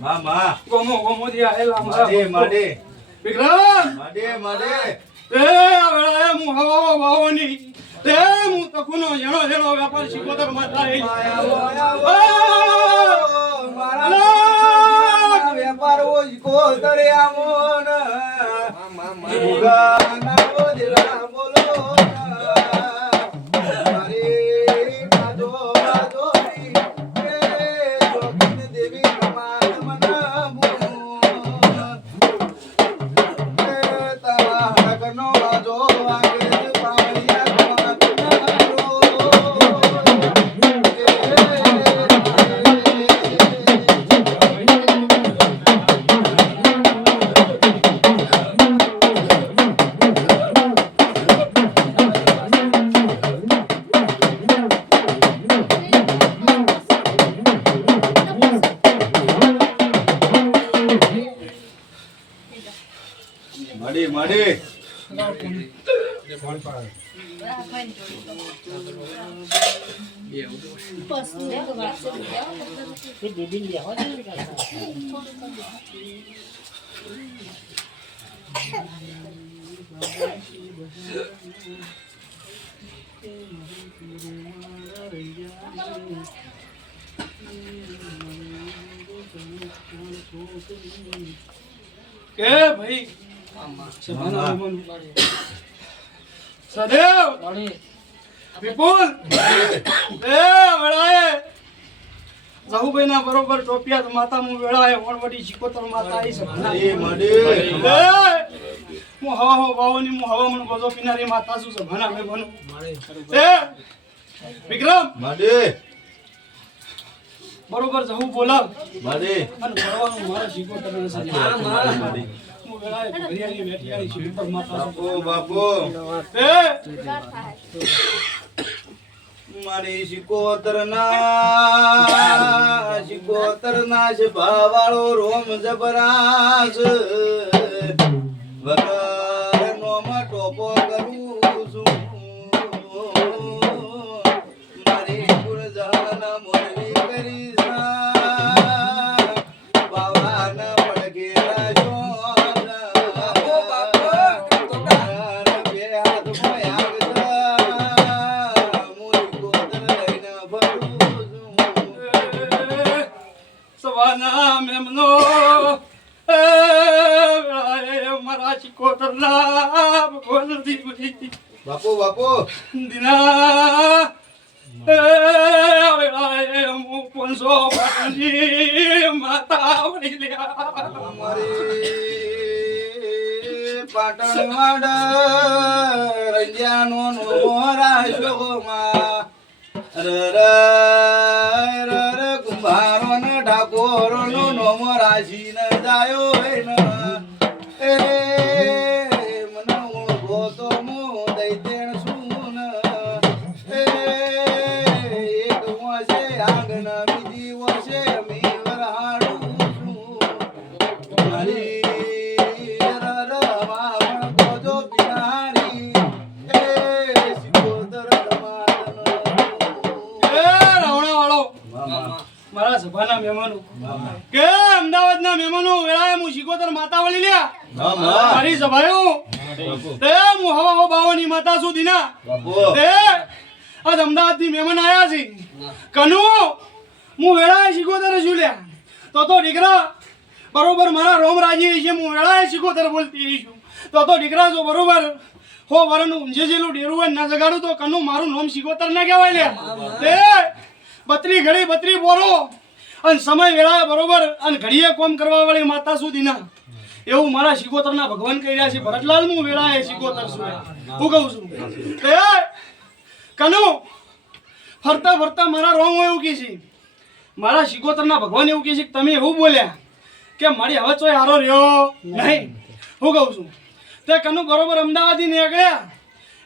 મામા ગોમો દિયા હેલા માડે વિક્રમ માડે એ આવળા હું હવા વાવની તે હું તકુનો જણો વેપાર શીખોતર માતા રે મારા વેપાર ઓ શીખોતર આમોન મુગાના ઓદરા બોલો માડે કે ભાઈ સદેવ વિપુલ એ વળાએ જાહુભાઈ ના બરોબર ટોપિયા તો માતા મુ વેળાએ વણવટી શીખોતર માતા આઈ છે માડે હું હવા હો બાવની હું હવા મન ગોજો કિનારી માતા છું સભાના મે બનું એ વિક્રમ માડે બરોબર જાહુ બોલાવ માડે અને ભરવાનું મારા શીખોતર ને સદી માડે હું વેળાએ ઘરિયાળી વેઠિયાળી શીખોતર માતા છું બાપુ એ મારી શિકોતર ના છે ભાવાળો રોમ જબરાસ વગર નોમાં ટોપો કરું છું મારી ગુરજાના મોરવી કરીશ બાવાના પડગે રાજો સવાના મેમનો એ વેળાએ મારા શીખોતર ના ભગવાન દીવડી બાપુ દિના એ વેળાએ હું 500 પાટણની માતા વળી લ્યા અમારી પાટણ વાડ રંજાનો મોરા શોમાં ર કુંભારો ને ઠાકોરો નો નોમો રાશી ન જાયો એ મને ઓળખો તો મો દઈ દેણ સુન એ એક વસે આંગણ બીજી વસે મી વરહાડું છું મારી ર માવણ ગોજો પિનારી એ સિકોદર મારા સભાના મહેમાનો કે અમદાવાદના મહેમાનો વેળાએ હું શીખોતર માતા વળી લ્યા મારી સભાયો તે હું હવા હો બાવાની માતા છું દીના તે આજ અમદાવાદથી મહેમાન આયા છે કનુ હું વેળાએ શીખોતર છું લ્યા તો દીકરા બરોબર મારા રોમ રાજી છે હું વેળાએ શીખોતર બોલતી છું તો દીકરા જો બરોબર હો વરનું ઊંઝે જેલું ડેરું હોય ના જગાડું તો કનુ મારું નામ શીખોતર ના કહેવાય લ્યા તે બત્રી ઘડી બત્રી બોરો અને સમય વેળાએ બરોબર અને ઘડીએ કોમ કરવા વાળી માતા સુધી ના એવું મારા શીખોતરના ભગવાન કહી રહ્યા છે ભરતલાલ હું વેળાએ શીખોતર છું હું કહું છું એ કનુ ફરતા ફરતા મારા રોંગ એવું કે છે મારા શીખોતરના ભગવાન એવું કહે છે કે તમે એવું બોલ્યા કે મારી હવે ચોય હારો રહ્યો નહીં હું કહું છું તે કનુ બરોબર અમદાવાદથી નીકળ્યા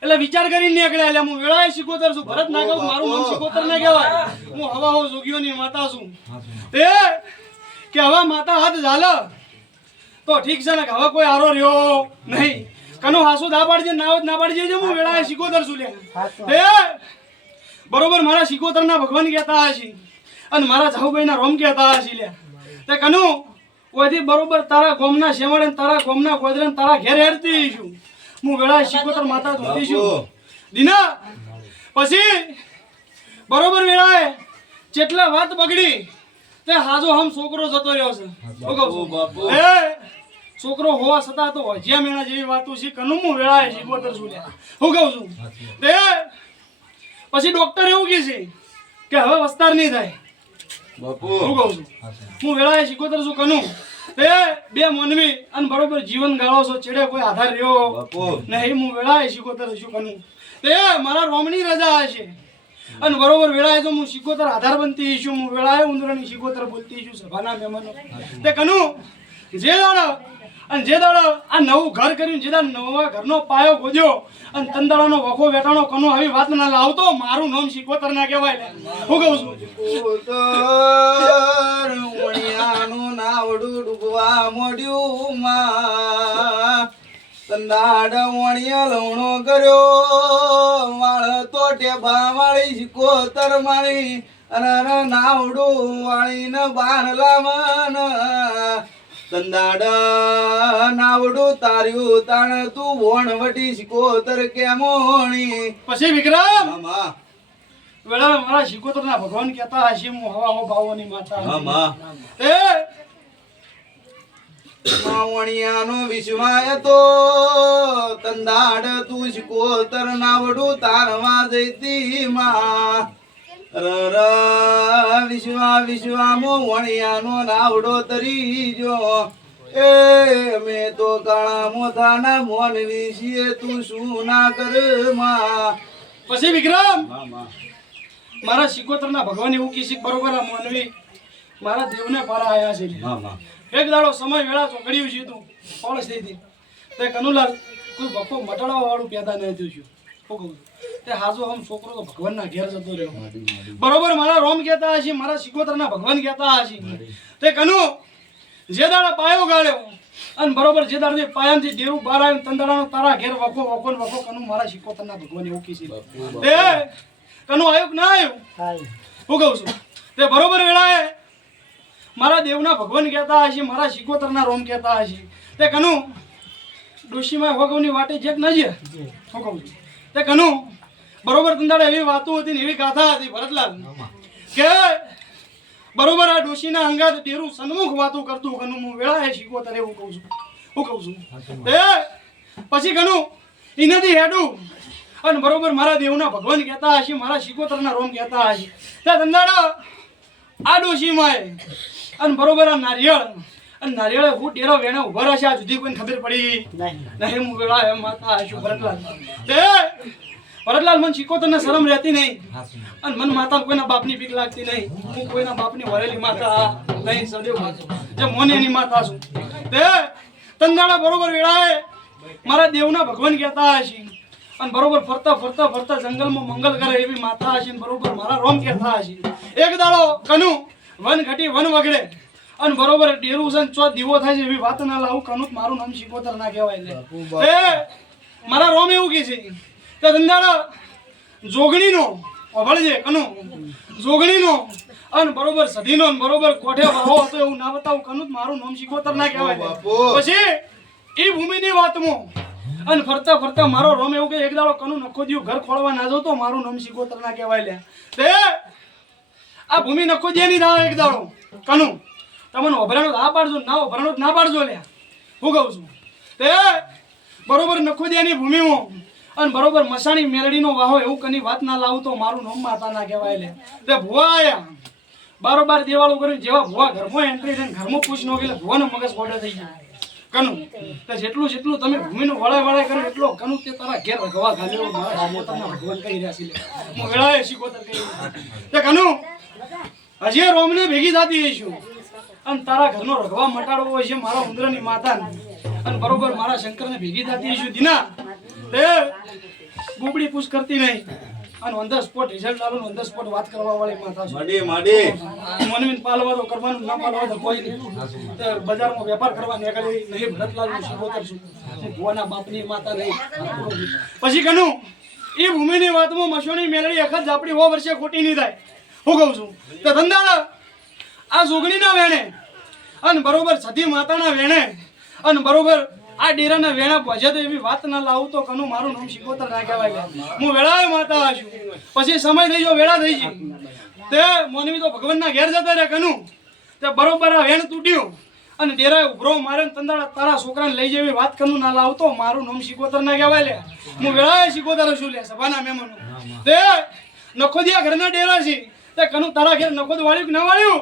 એટલે વિચાર કરીને નીકળ્યા એટલે હું વેળાએ શીખોતર છું ભરત ના કહું મારું નામ શીખોતર ના કહેવાય હું હવા હો જોગીઓની માતા છું તે કે હવે માતા હાથ ઝાલ તો ઠીક છે ને કે હવે કોઈ હારો રહ્યો નહીં કનો હાસુ ના પાડજે ના પાડજે હું વેળાએ શીખોતર છું લ્યા તે બરોબર મારા શીખોતરના ભગવાન કહેતા હશે અને મારા જાહુભાઈના રોમ કહેતા હશે લ્યા તે કનુ ઓયથી બરોબર તારા ગોમના શેવડે તારા ગોમના ગોદરે તારા ઘેર હેરતી છું હું વેળા શિકોતર માતા ધોતી છું દીના પછી બરોબર વેળાએ જેટલા વાત બગડી તે હાજો હમ છોકરો જતો રહ્યો છે હું કહું છું એ છોકરો હોવા છતાં તો હજિયા મેણા જેવી વાતો છે કનુ હું વેળાએ શિકોતર છું હું કહું છું તે પછી ડોક્ટર એવું કહે છે કે હવે વસ્તાર નહીં થાય બાપુ હું કહું છું હું વેળાએ શિકોતર છું કનુ તે બે મનવી અને બરોબર જીવન ગાળો છો છેડે કોઈ આધાર રહ્યો બાપુ નહીં હું વેળાએ શિકોતર છું કનુ તે મારા રોમની રજા હશે અને બરોબર વેળાએ તો હું શિકોતર આધાર બનતી છું હું વેળાએ ઉંદરાની શિકોતર બોલતી છું સભાના મહેમાનો તે કનુ જે દાડા અને જે દાડા આ નવું ઘર કર્યું જે દાડા નવા ઘરનો પાયો ગોદ્યો અને તંદાળાનો વખો વેટાણો કનો આવી વાત ના લાવતો મારું નામ શિકોતર ના કહેવાય લે હું કહું છું શિકોતર વણિયાનું નાવડું ડૂબવા મોડ્યું માં તંદાડ વણિયા લવણો કર્યો વાળ તો ટેબા વાળી શિકોતર મારી અને નાવડું વાળીને બાર લાવન તંદાડ નાવડું તાર્યું તાણ તું વણવટી શિકોતર કેમોણી પછી વિક્રમ મામા વેળા મારા શિકોતર ના ભગવાન કહેતા હશે હું હવા હો ભાવોની માતા મામા એ માવણિયાનો વિશ્વાય તો તંદાડ તું શિકોતર નાવડું તારવા જઈતી માં રર વિશ્વામો વણિયાનો નાવડો તરીજો એ અમે તો કાળા મોથાના મોન વિશે તું શું ના કર માં પછી વિક્રમ મામા મારા શિકોતર ના ભગવાન એવું કીધું બરોબર આ મોનવી મારા દેવને પારા આયા છે મામા એક દાડો સમય વેળા ચોકડ્યું છે તું પોળસ થઈ હતી તે કનુલાલ કોઈ બકો મટાડવા વાળું પેદા ન થયું છું શું કહું તે હાજો હમ છોકરો તો ભગવાનના ઘેર જતો રહ્યો બરોબર મારા રોમ કહેતા હશે મારા શિકોતરના ભગવાન કહેતા હશે તે કનુ જે દાડા પાયો ગાળ્યો અને બરોબર જે દાડે પાયામાંથી દેવું બહાર આવ્યું તંદડાનો તારા ઘેર વખો વખો વખો કનુ મારા શિકોતરના ભગવાન એવું કીધું તે કનુ આવ્યું કે ના આવ્યું હું કહું છું તે બરોબર વેળાએ મારા દેવના ભગવાન કહેતા હશે મારા શિકોતરના રોમ કહેતા હશે તે કનુ ડોશીમાં હોગવની વાટે જેક નજે હું કહું છું તે કનુ બરોબર તંદાડે એવી વાતો હતી ને એવી ગાથા હતી ભરતલાલ કે બરોબર આ ડોશીના અંગાત ડેરું સન્મુખ વાતો કરતું કનુ હું વેળાએ શિકોતર એવું કહું છું હું કહું છું તે પછી કનુ એનાથી હેડું અને બરોબર મારા દેવના ભગવાન કહેતા હશે મારા શિકોતરના રોમ કહેતા હશે તે તંદાડા આ ડોશીમાં અને બરોબર આ નારિયેળ અને નારિયેળે હું ડેરો વેણે ઉભા રહેશે આ જુદી કોઈને ખબર પડી નહીં હું વેળા એમ માતા આશું ભરતલાલ તે ભરતલાલ મને શિકોતરને શરમ રહેતી નહીં અને મન માતા કોઈના બાપની બીક લાગતી નહીં હું કોઈના બાપની વરેલી માતા નહીં સદેવ જે મોની એની માતા છું તે તંદાડા બરોબર વેળાએ મારા દેવના ભગવાન કહેતા હશે અને બરોબર ફરતા ફરતા ફરતા જંગલમાં મંગલ કરે એવી માતા હશે બરોબર મારા રોમ કહેતા હશે એક દાડો કનુ વન ઘટી વન વગડે અને બરોબર ડેરું છે ચો દીવો થાય છે એવી વાત ના લાવું કનુ મારું નામ શિકોતર ના કહેવાય લે એ મારા રોમ એવું કહે છે કે ધંધાડા જોગણીનો અભળજે કનુ જોગણીનો અને બરોબર સધીનો અને બરોબર કોઠે વાહો હતો એવું ના બતાવું કનુ મારું નામ શિકોતર ના કહેવાય લે પછી એ ભૂમિની વાતમાં અને ફરતા ફરતા મારો રોમ એવું કે એક દાડો કનુ નખો દિયું ઘર ખોળવા ના જતો મારું નામ શિકોતર ના કહેવાય લે તે આ ભૂમિ નખો દે ની રાહ એક દાડો કનુ તમને ઓભરાનો ના પાડજો ના ઓભરાનો ના પાડજો લે હું કહું છું તે બરોબર નખો દે ની ભૂમિમાં અને બરોબર મસાણી મેલડીનો વાહો એવું કની વાત ના લાવું તો મારું નામ માતા ના કહેવાય લે તે ભુવા આયા બારોબાર દેવાળું કર્યું જેવા ભુવા ઘરમાં એન્ટ્રી થઈને ઘરમાં પૂછ નો ગયેલા ભુવાનો મગજ ગોડે થઈ ગયો કનુ તે જેટલું જેટલું તમે ભૂમિનું વળાય કરો એટલો કનુ તે તારા ઘેર રગવા ઘાલ્યો મારા શિકોતરના ભગવાન કહી રહ્યા છે હું વેળાએ શિકોતર કહી તે કનુ હજી રોમને ભેગી થતી હઈશું અને તારા ઘરનો રગવા મટાડવો હોય છે મારા ઉંદરાની માતા અને બરોબર મારા શંકરને ભેગી થતી હઈશું દીના તે બુબડી પૂછ કરતી નહીં અને ઓન ધ સ્પોટ રિઝલ્ટ આલું ઓન ધ સ્પોટ વાત કરવા વાળી માતા છે માડી મનવીન પાલવા તો કરવાનું ના પાલવા તો કોઈ નહીં તે બજારમાં વેપાર કરવા નીકળી નહીં ભરતલાલનું શિકોતર છું હું ભુવાના બાપની માતા નહીં પછી કનુ એ ભૂમિની વાતમાં મશોની મેલડી અખત જાપડી 100 વર્ષે ખોટી નહીં થાય હું કહું છું તે ધંધાડા આ જોગણીના વેણે અને બરોબર સતી માતાના વેણે અને બરોબર આ ડેરાના વેણા પહોંચે તો એવી વાત ના લાવું તો કનું મારું નામ શિકોતર ના કહેવાય. હું વેળાએ માતા છું. પછી સમય થઈ ગયો, વેળા થઈ ગઈ તે મોનવી તો ભગવાનના ઘેર જતા રહ્યા કનું. તે બરોબર આ વેણ તૂટ્યું અને ડેરાએ ઉભરો મારે તંદાળા તારા છોકરાને લઈ જેવી વાત કનું ના લાવતો મારું નામ શિકોતર ના કહેવાય લે. હું વેળાએ શિકોતર છું લે સભાના મહેમાનો. તે નખોદિયા ઘરના ડેરા છે તે કનું તારા ઘેર નખોદ વાળ્યું કે ના વાળ્યું?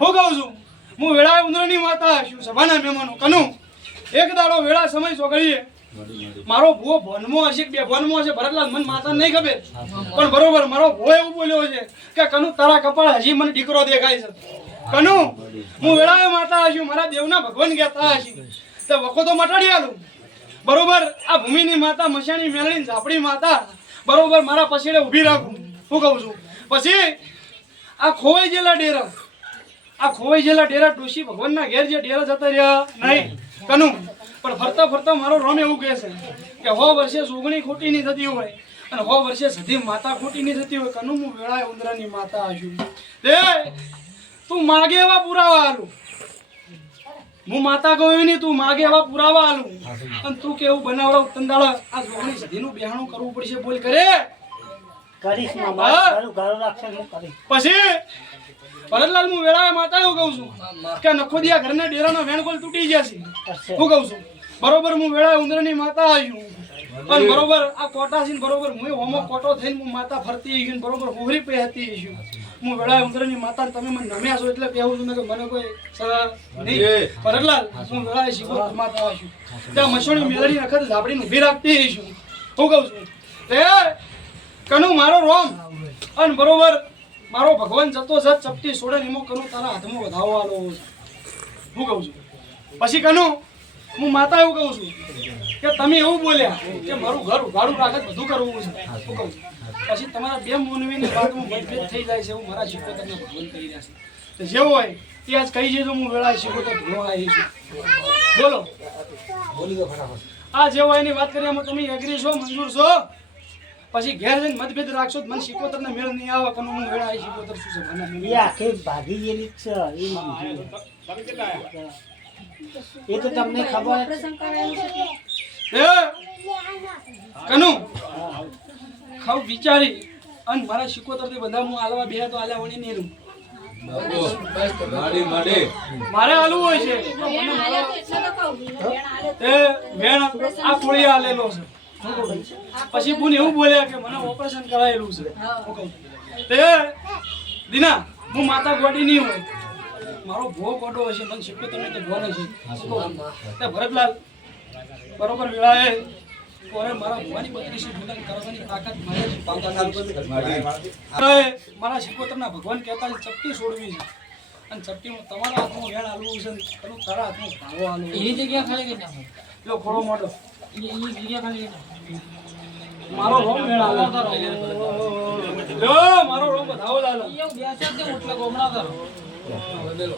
હું કહું છું હું વેળાએ ઉંદરની માતા છું સભાના મહેમાનો. કનું એક દાડો વેળા સમય છોકરીએ મારો ભૂવો ભોનમાં હશે કે બે ભોનમાં હશે ભરતલાલ મને માતા નહીં ખબર પણ બરોબર મારો ભૂવો એવું બોલ્યો છે કે કનુ તારા કપાળ હજી મને દીકરો દેખાય છે. કનુ હું વેળાએ માતા છું મારા દેવના ભગવાન કહેતા હશે તે વખો તો મટાડી આલું. બરોબર આ ભૂમિની માતા મશાણી મેળણી ઝાપડી માતા બરોબર મારા પછીડે ઊભી રાખું. હું કહું છું પછી આ ખોવાઈ ગયેલા ડેરા ડોશી ભગવાનના ઘેર જે ડેરા જતા રહ્યા નહીં કનુ પણ ફરતા ફરતા મારો રોમ એવું કહે છે કે હો વર્ષે સોગણી ખોટી નહીં થતી હોય અને હો વર્ષે સધી માતા ખોટી નહીં થતી હોય. કનુ હું વેળાએ ઉંદરાની માતા છું. તે તું માગે એવા પુરાવા આલું. હું માતા કહું નહીં, તું માગે એવા પુરાવા આલું અને તું કેવું બનાવડાવ તંદાળા આ સોગણી સધીનું બેહાણું કરવું પડશે બોલ કરે કરીશ મારું ઘર રક્ષણ હું કરીશ. પછી ભરતલાલ હું વેળાએ માતા એવું કહું છું કે નખોદિયા ઘરના ડેરાનો વેણકોલ તૂટી ગયા છે. હું કહું છું બરોબર હું વેળાએ ઉંદરની માતા આવ્યું અને બરોબર આ કોટા છે બરોબર હું હોમો કોટો થઈને હું માતા ફરતી ગઈ બરોબર હોરી પે હતી છું. હું વેળાએ ઉંદરની માતા તમે મને નમ્યા છો એટલે કહેવું છું કે મને કોઈ સર નહીં. ભરતલાલ હું વેળાએ શિકોતર માતા આવ્યું ત્યાં મસોણી મેળડી નખત ઝાપડીને ઊભી રાખતી છું. હું કહું છું તે કનુ મારો રોમ અને બરોબર મારો ભગવાન જતો જત ચપટી છોડે એમાં કનુ તારા હાથમાં વધાવો આલો. હું કહું છું પછી કનુ હું માતા એવું કહું છું કે તમે એવું બોલ્યા કે મારું ઘર ઉઘાડું રાખે બધું કરવું છે. હું કહું છું પછી તમારા બે મોનવીની વાતમાં મતભેદ થઈ જાય છે એવું મારા શિકોતરના ભગવાન કહી રહ્યા છે. તો જેવું હોય તે આજ કહી જજો હું વેળાએ શિકોતર ભણવા આવી છું. બોલો આ જેવું હોય એની વાત કરીએ એમાં તમે એગ્રી છો, મંજૂર છો? પછી ઘેર જઈને મતભેદ રાખશો મને શિકોતર ને મેળ નહીં આવે કનું હું વેળા શિકોતર શું છે એ આખી ભાગી ગયેલી જ છે એ તો તમને ખબર કનું ખાવ વિચારી અને મારા શિકોતર થી બધા હું આલવા બે તો આલ્યા વણી નહીં રહું. મારે આલવું હોય છે તે વેણ આ કોળી આલેલો છે. પછી બુન એવું બોલ્યા કે મને ઓપરેશન કરાયેલું છે. તે દીના હું માતા ગોડી નહીં હોય મારો ભો ગોડો હશે મને શિકોતર ને ભો નથી. તે ભરતલાલ બરોબર વેળાએ કોરે મારા ભવાની 32 ગુંદન કરવાની તાકાત મારા શિકોતરના ભગવાન કહેતા ચપટી છોડવી છે અને ચપટીમાં તમારા હાથમાં વેણ આલવું છે અને તારા હાથમાં ભાવો આલવો. એની જગ્યા ખાલી કરી નાખો લો ખોડો મોટો એની જગ્યા ખાલી મારો રોમ વેણ આલો લો મારો રોમ બધાવો લાલો એવું બેસા દે ઉઠલે ગોમણા કરો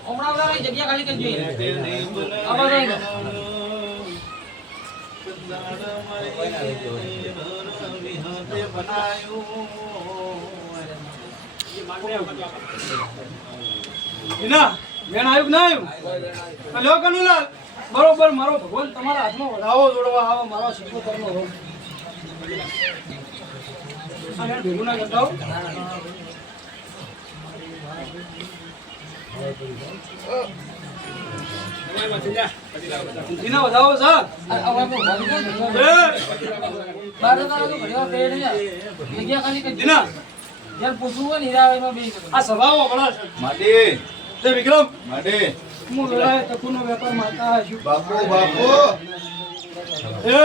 ગોમણા વાળા જગ્યા ખાલી કરી જોઈએ આવા જાય ના વેણ આવ્યું કે ના આવ્યું? લો કનુલાલ બરોબર મારો ભગવાન તમારા હાથમાં વધાવો જોડવા આવો મારો શિકોતરનો રોમ અને ભેગું ના કરતા હો. જીના વધાવો છે જીના આ સભાઓ બળા છે તે વિક્રમ હું વેળાએ તકુનો વેપાર માતા છું. બાપુ એ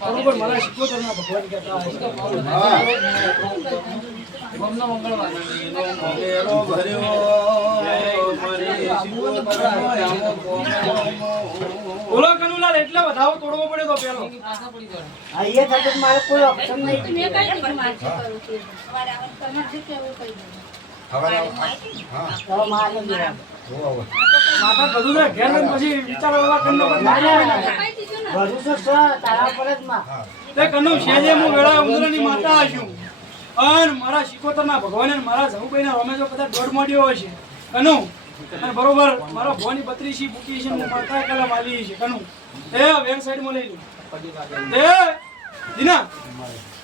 બરોબર મારા શિકોતરના ભગવાન કહેતા મંગળવાર બોલો કનુલાલ એટલે વધાવો તોડવો પડે તો પેલો અહીંયા થતું મારે કોઈ ઓપ્શન નહીં. તો મારે માતા બધું ને ઘેર લઈને પછી વિચારવા કરનો ભરોસો છે તારા પર જ માં. તે કનુ શેજે હું વેળા ઉંદરાની માતા છું અને મારા શિકોતરના ભગવાને મારા જહુભાઈના રોમે જો કદાચ દોડ મોડ્યો હોય છે કનુ અને બરોબર મારા ભવાની બત્રીસી બુકી છે હું માતા કલા માલી છે કનું એ વેન સાઈડ માં લઈ લો એ દીના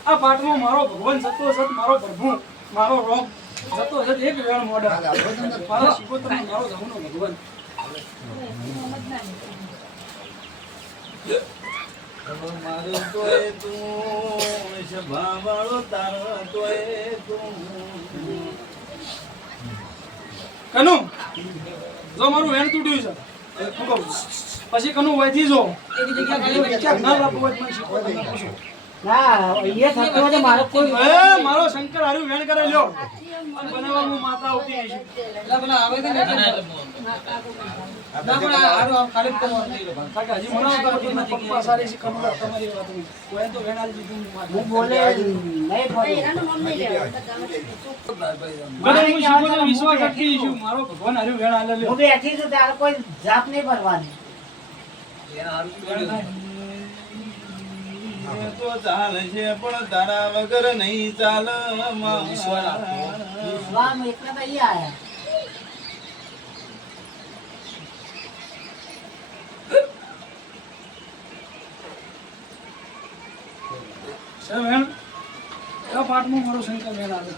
આ પાઠમાં મારો ભગવાન સતો સત મારો પ્રભુ મારો રોમ સતો સત એક વેણ મોડા મારો શિકોતર મારો ધમનો ભગવાન મારું તોય તું સભા વાળો તારો તોય તું કનુ જો મારું વેણ તૂટ્યું છે હું કહું પછી કનુ વધી જો એક જગ્યા ના લાગુ હોય મને શીખવા તમે પૂછો ના એ થતું હોય તો મારો કોઈ એ મારો શંકર હારું વેણ કરે લ્યો અને બનાવવા હું માતા આવતી છે લગના આવે કે ના પણ હારું ખાલી તો કાકા હજી મનાવ કરો કે પપ્પા સારી છે કનુ તમારી વાત હોય કોઈ તો વેણ આલી દીધું હું બોલે નહીં ફરી મને હું શીખો વિશ્વાસ રાખી છું મારો ભગવાન હારું વેણ આલે લ્યો હું બેઠી છું તારે કોઈ જાપ નહીં ભરવાની એ તો ચાલશે પણ તારા વગર નહીં ચાલ વિશ્વામ એટલે તો અહીંયા આયા છે વેણ આ પાઠમાં મારો શંકર વેણ આવે